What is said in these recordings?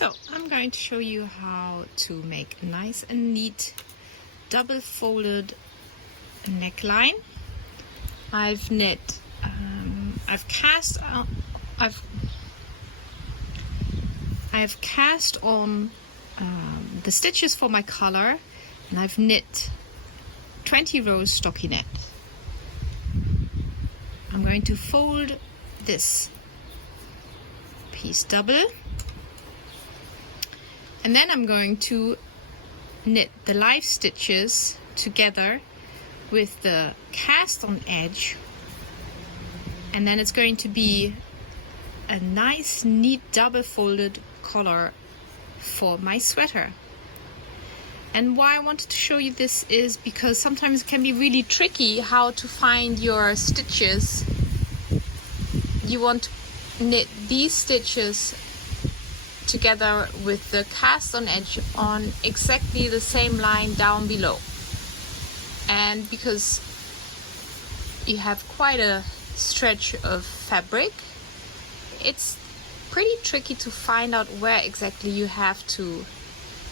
So I'm going to show you how to make a nice and neat double folded neckline. I've knit, I've cast on the stitches for my collar, and I've knit 20 rows stockinette. I'm going to fold this piece double, and then I'm going to knit the live stitches together with the cast on edge, and then it's going to be a nice neat double folded collar for my sweater. And why I wanted to show you this is because sometimes it can be really tricky how to find your stitches. You want to knit these stitches together with the cast on edge on exactly the same line down below. And because you have quite a stretch of fabric, it's pretty tricky to find out where exactly you have to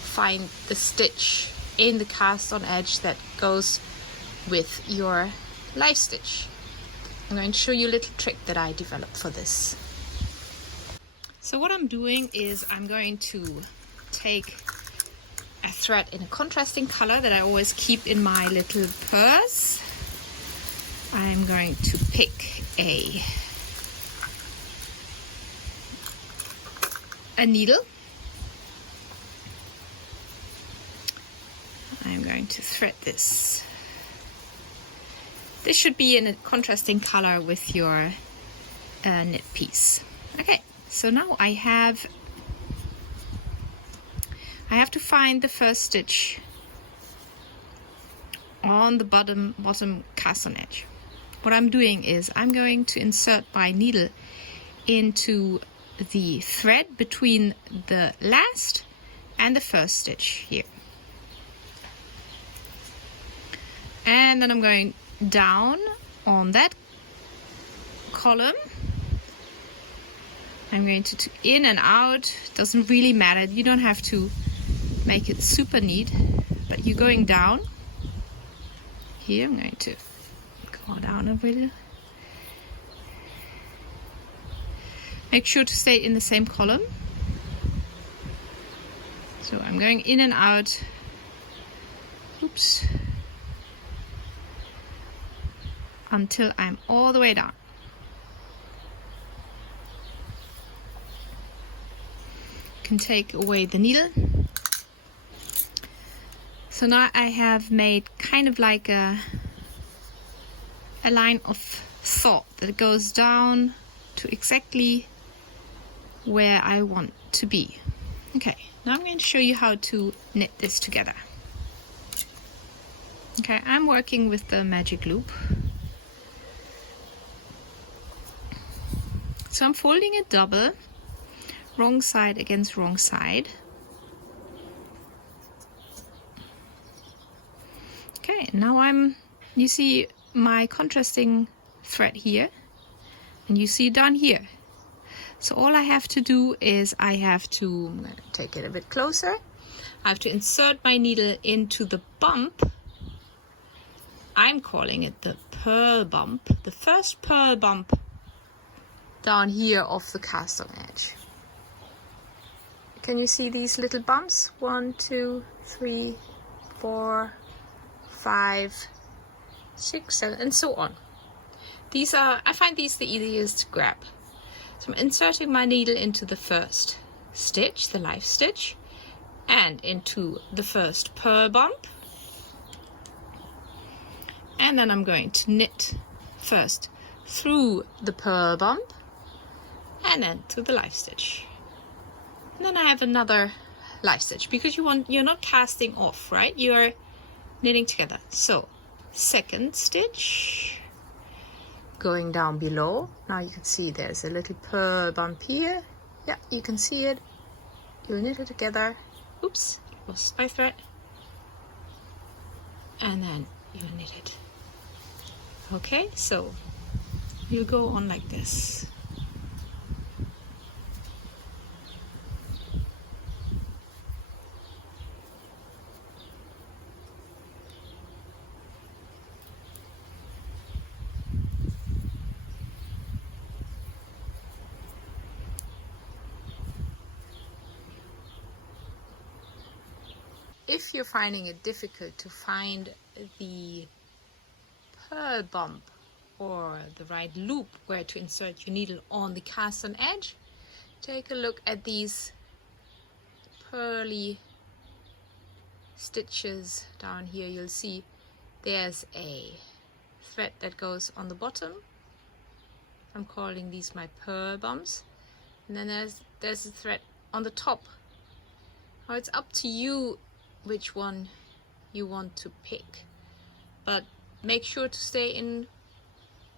find the stitch in the cast on edge that goes with your live stitch. I'm going to show you a little trick that I developed for this. So what I'm doing is I'm going to take a thread in a contrasting color that I always keep in my little purse. I'm going to pick a needle. I'm going to thread this. This should be in a contrasting color with your knit piece. Okay, so now I have to find the first stitch on the bottom cast on edge. What I'm doing is I'm going to insert my needle into the thread between the last and the first stitch here. And then I'm going down on that column. I'm going to in and out. Doesn't really matter. You don't have to make it super neat, but you're going down. Here I'm going to go down a little. Make sure to stay in the same column. So I'm going in and out. Oops. Until I'm all the way down. You can take away the needle. So now I have made kind of like a line of thought that goes down to exactly where I want to be. Okay, now I'm going to show you how to knit this together. Okay, I'm working with the magic loop. So I'm folding it double, wrong side against wrong side. Okay, now you see my contrasting thread here, and you see down here. So all I have to do is I'm going to take it a bit closer. I have to insert my needle into the bump. I'm calling it the purl bump, the first purl bump down here of the cast on edge. Can you see these little bumps? 1, 2, 3, 4, 5, 6, 7, and so on. I find these the easiest to grab. So I'm inserting my needle into the first stitch, the live stitch, and into the first purl bump. And then I'm going to knit first through the purl bump and then to the live stitch. And then I have another live stitch because you're not casting off, right? You're knitting together. So second stitch, going down below. Now you can see there's a little purl bump here. Yeah, you can see it. You knit it together. Oops, lost my thread. And then you knit it. Okay, so you go on like this. if you're finding it difficult to find the pearl bump or the right loop where to insert your needle on the cast on edge, take a look at these pearly stitches down here. You'll see there's a thread that goes on the bottom. I'm calling these my pearl bumps. And then there's a thread on the top. Now it's up to you which one you want to pick, but make sure to stay in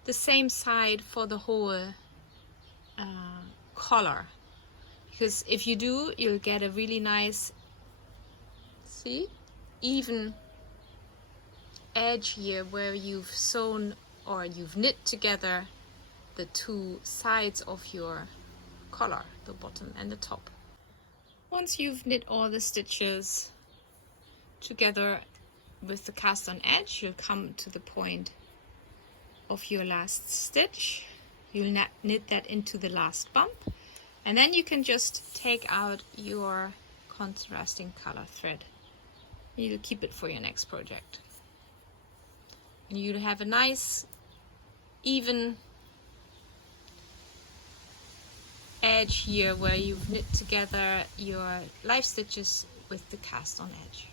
the same side for the whole collar, because if you do, you'll get a really nice, see, even edge here where you've sewn or you've knit together the two sides of your collar, the bottom and the top. Once you've knit all the stitches together with the cast on edge, you'll come to the point of your last stitch. You'll knit that into the last bump, and then you can just take out your contrasting color thread. You'll keep it for your next project. And you'll have a nice even edge here where you've knit together your life stitches with the cast on edge.